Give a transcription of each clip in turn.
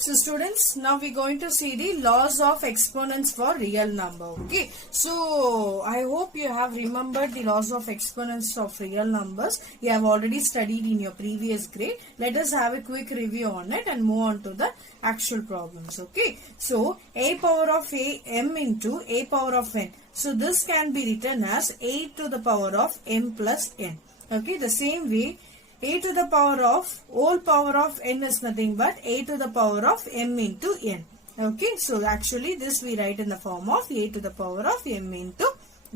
So students, now we're going to see the laws of exponents for real number. Okay. So I hope you have remembered the laws of exponents of real numbers. You have already studied in your previous grade. Let us have a quick review on it and move on to the actual problems. Okay. So a power of a m into a power of n. So this can be written as a to the power of m plus n. Okay. The same way, a to the power of whole power of n is nothing but a to the power of m into n. Okay, so actually this we write in the form of a to the power of m into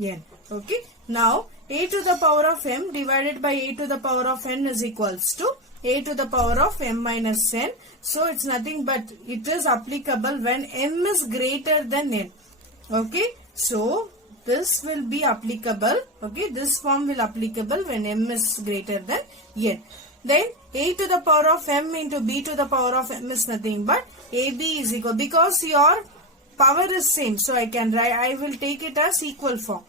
n. Okay, now a to the power of m divided by a to the power of n is equals to a to the power of m minus n. So it's nothing but it is applicable when m is greater than n. Okay, so this will be applicable. Okay, this form will applicable when m is greater than n. Then a to the power of m into b to the power of m is nothing but ab is equal, because your power is same, so I can write, I will take it as equal form.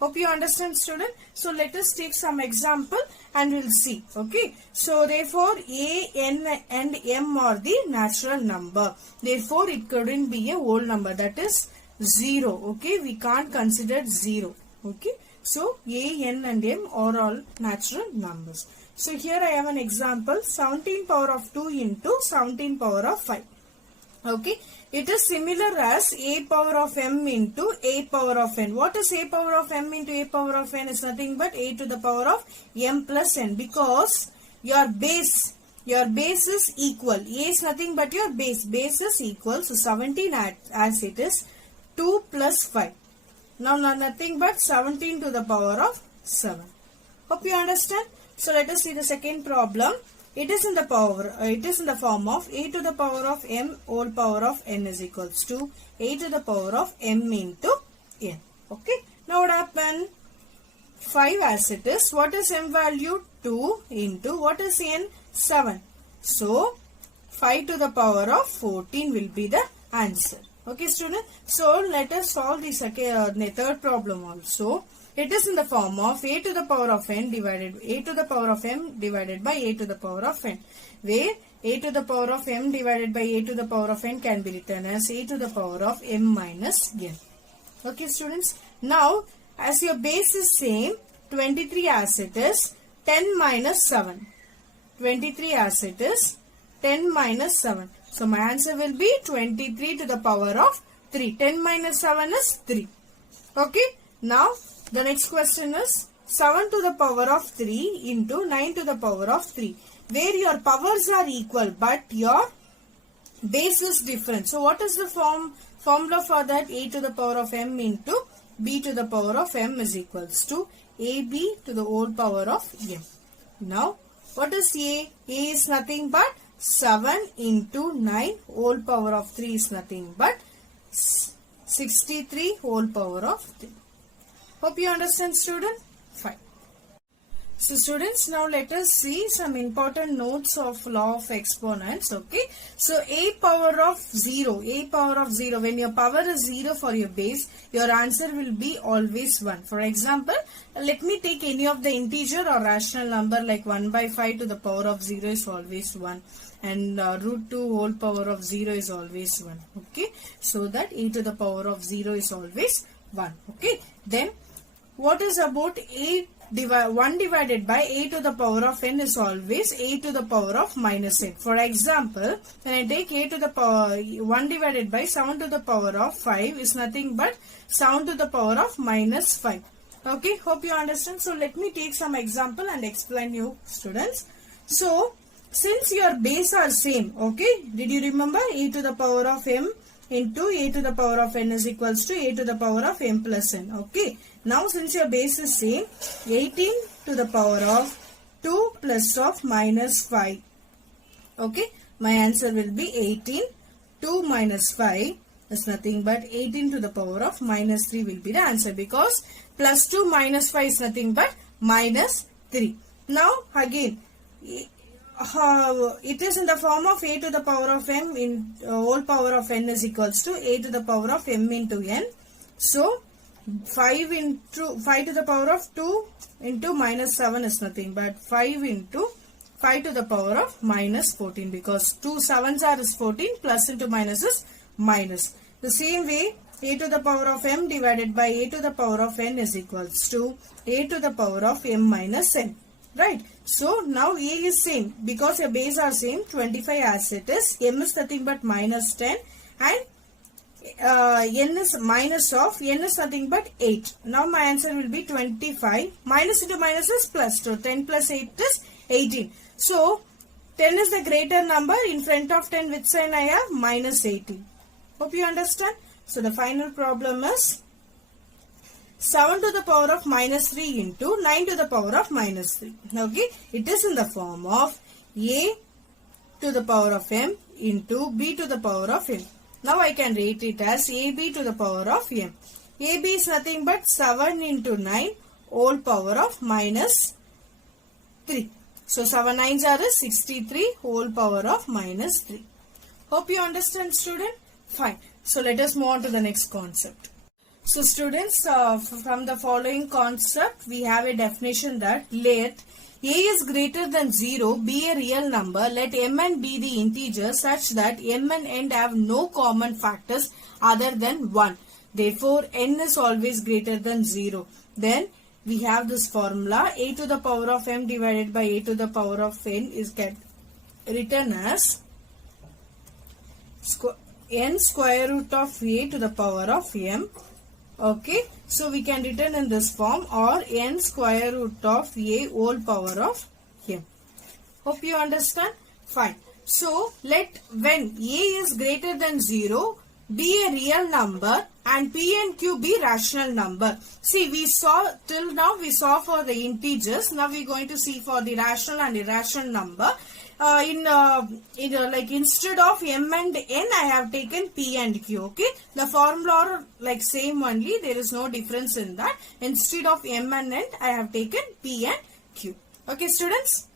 Hope you understand, student. So let us take some example and we'll see. Okay, so therefore a, n and m are the natural number. Therefore it couldn't be a whole number, that is 0. Okay, we can't consider 0. Okay, so a, n and m are all natural numbers. So here I have an example, 17 power of 2 into 17 power of 5. Okay, it is similar as a power of m into a power of n. What is a power of m into a power of n? Is nothing but a to the power of m plus n, because your base is equal. A is nothing but your base is equal. So 17 as it is 2 plus 5. Now nothing but 17 to the power of 7. Hope you understand. So let us see the second problem. It is in the form of a to the power of m whole power of n is equals to a to the power of m into n. Okay. Now what happened? 5 as it is. What is m value? 2 into what is n? 7. So 5 to the power of 14 will be the answer. Okay, student. So let us solve the third problem also. It is in the form of a to the power of n divided a to the power of m divided by a to the power of n, where a to the power of m divided by a to the power of n can be written as a to the power of m minus n. Okay, students. Now, as your base is same, 23 as it is, 10 minus 7. 23 as it is, 10 minus 7. So my answer will be 23 to the power of 3. 10 minus 7 is 3. Okay. Now the next question is 7 to the power of 3 into 9 to the power of 3. Where your powers are equal but your base is different. So what is the formula for that? A to the power of m into b to the power of m is equals to ab to the whole power of m. Now what is a? A is nothing but 7 into 9 whole power of 3 is nothing but 63 whole power of 3. Hope you understand, student. Fine. So students, now let us see some important notes of law of exponents. Okay. So a power of 0, when your power is 0 for your base, your answer will be always 1. For example, let me take any of the integer or rational number like 1 by 5 to the power of 0 is always 1. And root 2 whole power of 0 is always 1. Okay. So that a to the power of 0 is always 1. Okay. Then what is about 1 divided by a to the power of n is always a to the power of minus n. For example, when I take a to the power 1 divided by 7 to the power of 5 is nothing but 7 to the power of minus 5. Okay, hope you understand. So let me take some example and explain you, students. So since your base are same, okay, did you remember a to the power of m into a to the power of n is equals to a to the power of m plus n. Okay. Now since your base is same, 18 to the power of 2 plus of minus 5. Okay. My answer will be 18. 2 minus 5 is nothing but 18 to the power of minus 3 will be the answer, because plus 2 minus 5 is nothing but minus 3. Now again, it is in the form of a to the power of m in whole power of n is equals to a to the power of m into n. So 5 to the power of 2 into minus 7 is nothing but 5 into 5 to the power of minus 14 because 2 7s are is 14 plus into minus is minus. The same way a to the power of m divided by a to the power of n is equals to a to the power of m minus n. Right. So now a is same because your base are same 25 as it is. M is nothing but minus 10 and n is minus of n is nothing but 8. Now my answer will be 25. Minus into minus is plus 2. 10 plus 8 is 18. So 10 is the greater number. In front of 10 which sign I have? Minus 18. Hope you understand. So the final problem is 7 to the power of minus 3 into 9 to the power of minus 3. Okay. It is in the form of a to the power of m into b to the power of m. Now I can write it as ab to the power of m. Ab is nothing but 7 into 9 whole power of minus 3. So 7 9s are 63 whole power of minus 3. Hope you understand, student. Fine. So let us move on to the next concept. So students, from the following concept, we have a definition that let a is greater than 0 be a real number. Let m and be the integers such that m and n have no common factors other than 1. Therefore, n is always greater than 0. Then we have this formula a to the power of m divided by a to the power of n is written as n square root of a to the power of m. Okay, so we can written in this form or n square root of a whole power of m. Hope you understand. Fine. So let when a is greater than 0 be a real number and p and q be rational number. See, we saw till now we saw for the integers. Now we are going to see for the rational and irrational number. Like instead of m and n I have taken p and q. Okay, the formula are like same only, there is no difference in that. Instead of m and n I have taken p and q. Okay students.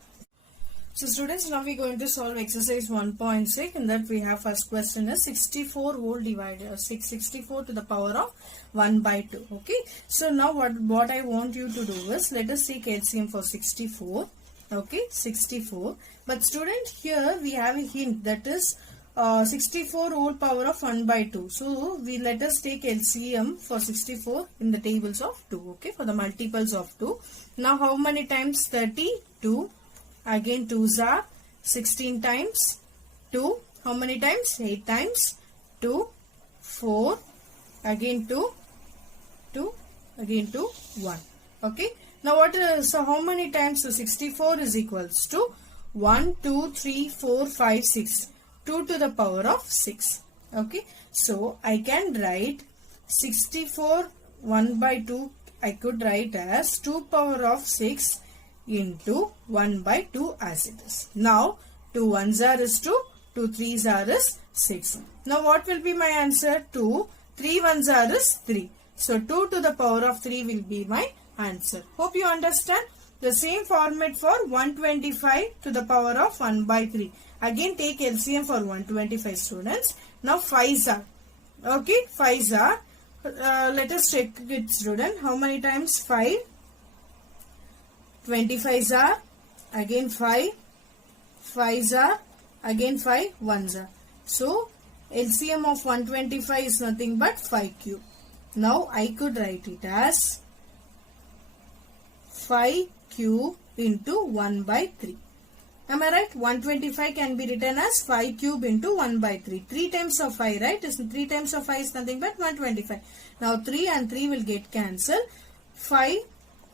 So students, now we are going to solve exercise 1.6. In that we have first question is 64 whole divided 64 to the power of 1 by 2. Okay, so now what I want you to do is let us take LCM for 64. Okay, 64. But student, here we have a hint that is 64 whole power of 1 by 2. So we let us take LCM for 64 in the tables of 2. Okay, for the multiples of 2. Now how many times 32? Again 2s are 16 times 2. How many times? 8 times 2. 4. Again 2. 2. Again 2. 1. Okay. Now what is, so how many times? So 64 is equals to 1, 2, 3, 4, 5, 6. 2 to the power of 6. Okay. So I can write 64 1 by 2. I could write as 2 power of 6 into 1 by 2 as it is. Now 2 1s are is 2. 2 3s are is 6. Now what will be my answer? 2. 3 1s are is 3. So 2 to the power of 3 will be my answer. Hope you understand. The same format for 125 to the power of 1 by 3. Again take LCM for 125 students. Now 5s are. Okay, 5s are. Let us check it student. How many times 5? 25s are. Again 5. 5s are. Again 5. 1s are. So LCM of 125 is nothing but 5 cube. Now I could write it as 5 cube into 1 by 3. Am I right? 125 can be written as 5 cube into 1 by 3. 3 times of 5, right? 3 times of 5 is nothing but 125. Now 3 and 3 will get cancelled. 5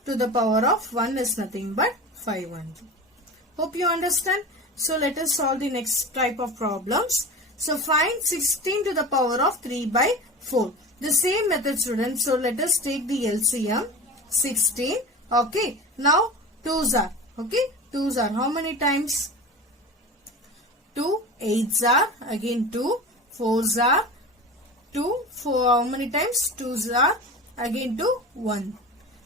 to the power of 1 is nothing but 5 only. Hope you understand. So let us solve the next type of problems. So find 16 to the power of 3 by 4. The same method students. So let us take the LCM 16. Okay. Now 2s are. Okay. 2s are. How many times? 2. 8s are. Again 2. 4s are. 2. 4. How many times? 2s are. Again 2. 1.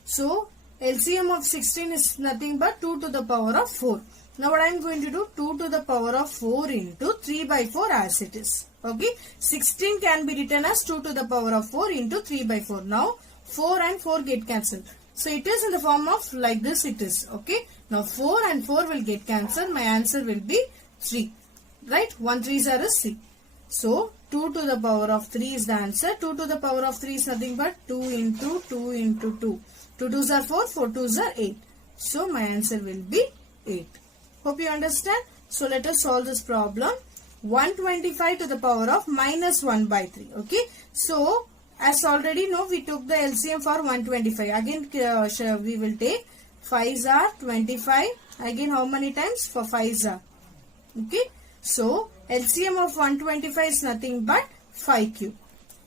So LCM of 16 is nothing but 2 to the power of 4. Now what I am going to do? 2 to the power of 4 into 3 by 4 as it is. Okay. 16 can be written as 2 to the power of 4 into 3 by 4. Now 4 and 4 get cancelled. So it is in the form of like this it is. Okay. Now 4 and 4 will get cancelled. My answer will be 3. Right. 1 3s are 3. So 2 to the power of 3 is the answer. 2 to the power of 3 is nothing but 2 into 2 into 2. 2 2s are 4. 4 2s are 8. So my answer will be 8. Hope you understand. So let us solve this problem. 125 to the power of minus 1 by 3. Okay. So as already know, we took the LCM for 125. Again we will take 5s are 25. Again how many times? For 5s are. Okay. So LCM of 125 is nothing but 5 cube.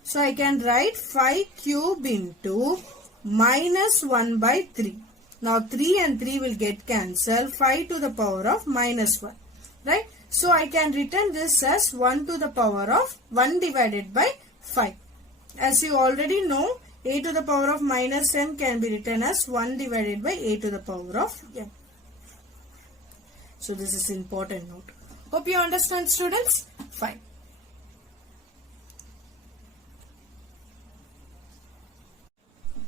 So I can write 5 cube into minus 1 by 3. Now 3 and 3 will get cancelled. 5 to the power of minus 1. Right. So I can written this as 1 to the power of 1 divided by 5. As you already know, a to the power of minus m can be written as 1 divided by a to the power of m. So this is important note. Hope you understand, students. Fine.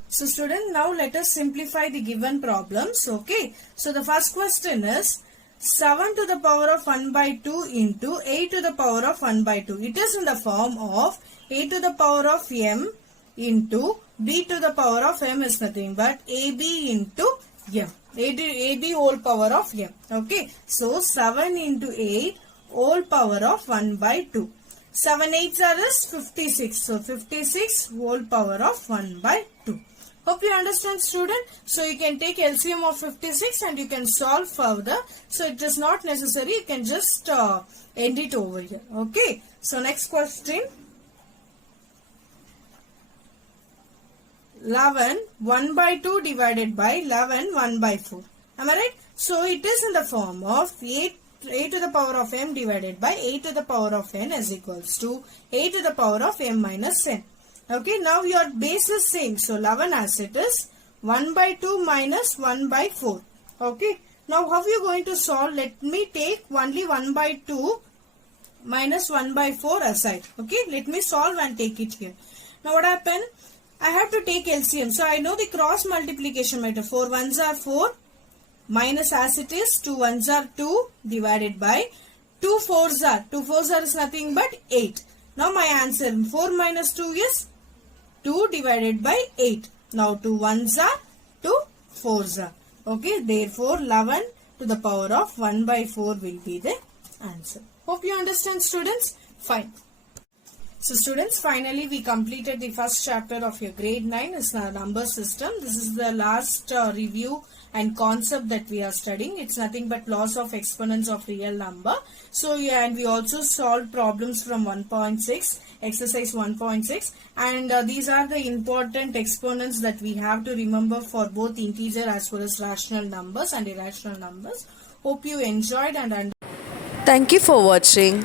So student, now let us simplify the given problems. Okay. So the first question is 7 to the power of 1 by 2 into a to the power of 1 by 2. It is in the form of a to the power of m into b to the power of m is nothing but ab into m. ab whole power of m. Okay. So 7 into 8 whole power of 1 by 2. 7 8s are 56. So 56 whole power of 1 by 2. Hope you understand, student. So you can take LCM of 56 and you can solve further. So it is not necessary. You can just end it over here. Okay. So next question. 11 1 by 2 divided by 11 1 by 4. Am I right? So it is in the form of a to the power of m divided by a to the power of n is equals to a to the power of m minus n. Okay, now your base is same. So 11 as it is 1 by 2 minus 1 by 4. Okay, now how are you going to solve? Let me take only 1 by 2 minus 1 by 4 aside. Okay, let me solve and take it here. Now what happened? I have to take LCM. So I know the cross multiplication method. 4 1s are 4 minus as it is 2 1s are 2 divided by 2 4s are. 2 4s are is nothing but 8. Now my answer 4 minus 2 is 2 divided by 8. Now 2 1s are 2 4s are. Okay, therefore 11 to the power of 1 by 4 will be the answer. Hope you understand, students. Fine. So students, finally we completed the first chapter of your grade 9 is the number system. This is the last review and concept that we are studying. It's nothing but laws of exponents of real number. So yeah, and we also solved problems from 1.6, exercise 1.6, and these are the important exponents that we have to remember for both integer as well as rational numbers and irrational numbers. Hope you enjoyed and Thank you for watching.